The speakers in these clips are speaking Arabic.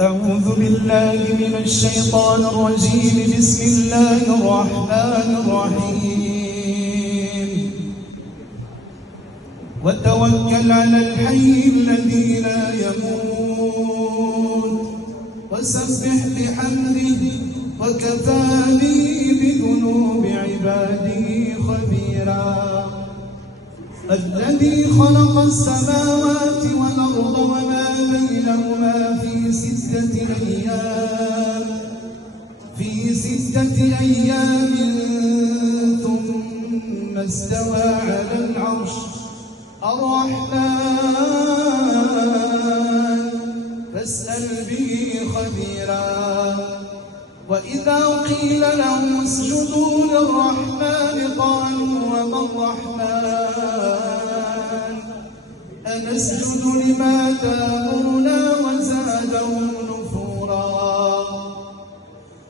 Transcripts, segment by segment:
أعوذ بالله من الشيطان الرجيم. بسم الله الرحمن الرحيم. وتوكل على الحي الذي لا يموت وسبح بحمده وكفى به بذنوب عباده خبيرا. الذي خلق السماوات والأرض وما بينهما في ستة أيام ثم استوى على العرش. الرحمن فاسأل به خبيرا. وإذا قيل لهم اسجدوا للرحمن قالوا وما الرحمن أنسجد لما تأمرنا وزادهم نفورا.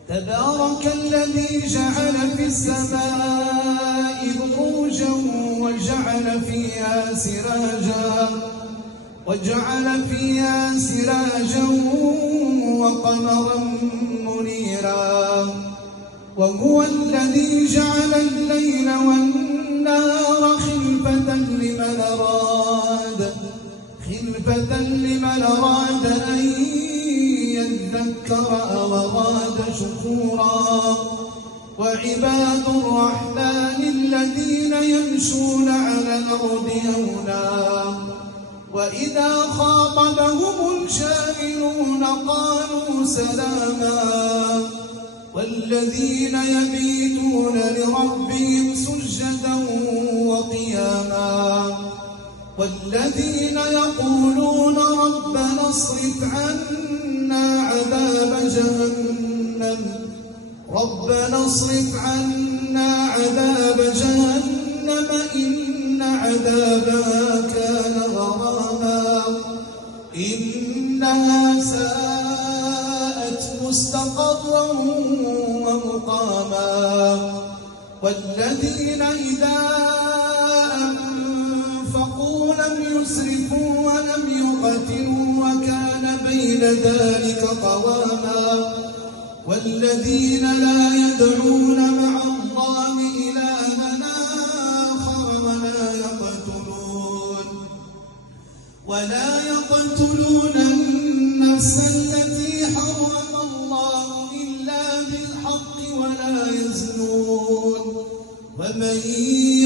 تبارك الذي جعل في السماء بروجا وجعل فيها سراجا وقمرا منيرا. وهو الذي جعل الليل والنهار خلفة لمن أراد أن يذكر أو أراد شكورا. وعباد الرحمن الذين يمشون على الأرض هونا وإذا خاطبهم الجاهلون قالوا سلاما. والذين يبيتون لربهم سجدا وقياما. والذين يقولون ربنا اصرف عنا عذاب جهنم إن عذابها كان غراما. إنها ساءت مستقرا ومقاما. والذين إذا أنفقوا لم يسرفوا ولم يقتروا وكان بين ذلك قواما. والذين لا يدعون مع الله إلها آخر ولا يقتلون النفس التي حرم الله إلا بالحق ولا يزنون. ومن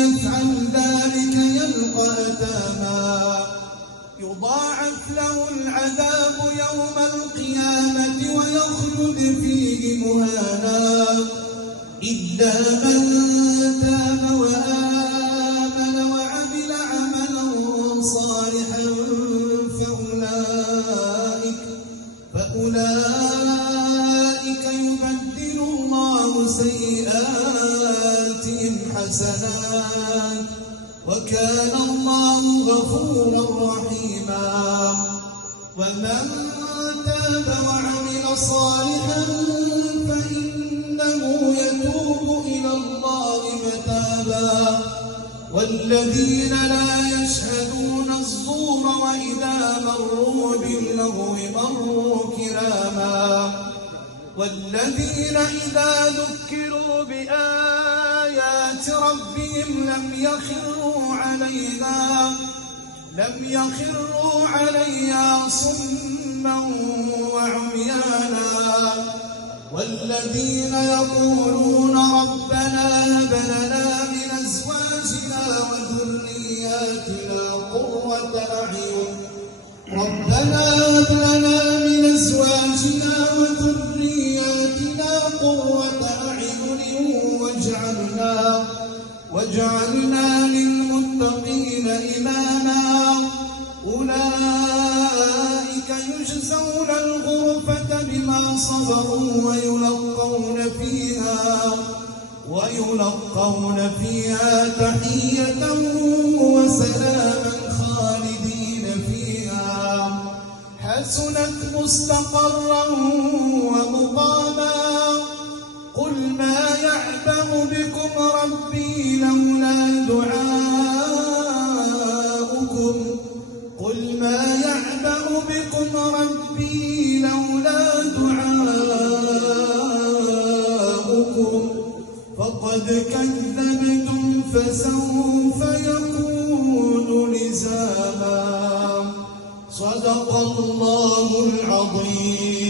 يفعل ذلك يلقى أثاما. يضاعف له العذاب يوم القيامة ويخلد فيه مهانا. إلا من تاب وآمن وعمل عملا صالحا فأولئك يبدل الله سيئاتهم حسنات وكان الله غفورا رحيما. ومن تاب وعمل صالحا فإنه يتوب إلى الله متابا. والذين لا يشهدون الزور وإذا مروا باللغو مروا كراما. والذين إذا ذكروا بآيات ربهم لم يخروا عليها صما وعميانا. والذين يقولون ربنا هب لنا من أزواجنا وذرياتنا قرة أعين واجعلنا للمتقين إماما. أولئك يجزون الغرفة بما صبروا ويلقون فيها تحية وسلاما خالدين فيها حسنت مستقرا ومقاما. قل ما يعبأ بكم ربي لولا دعاؤكم ما يعبأ بكم ربي لولا دعاؤكم فقد كذبتم فسوف يكون لزاما. صدق الله العظيم.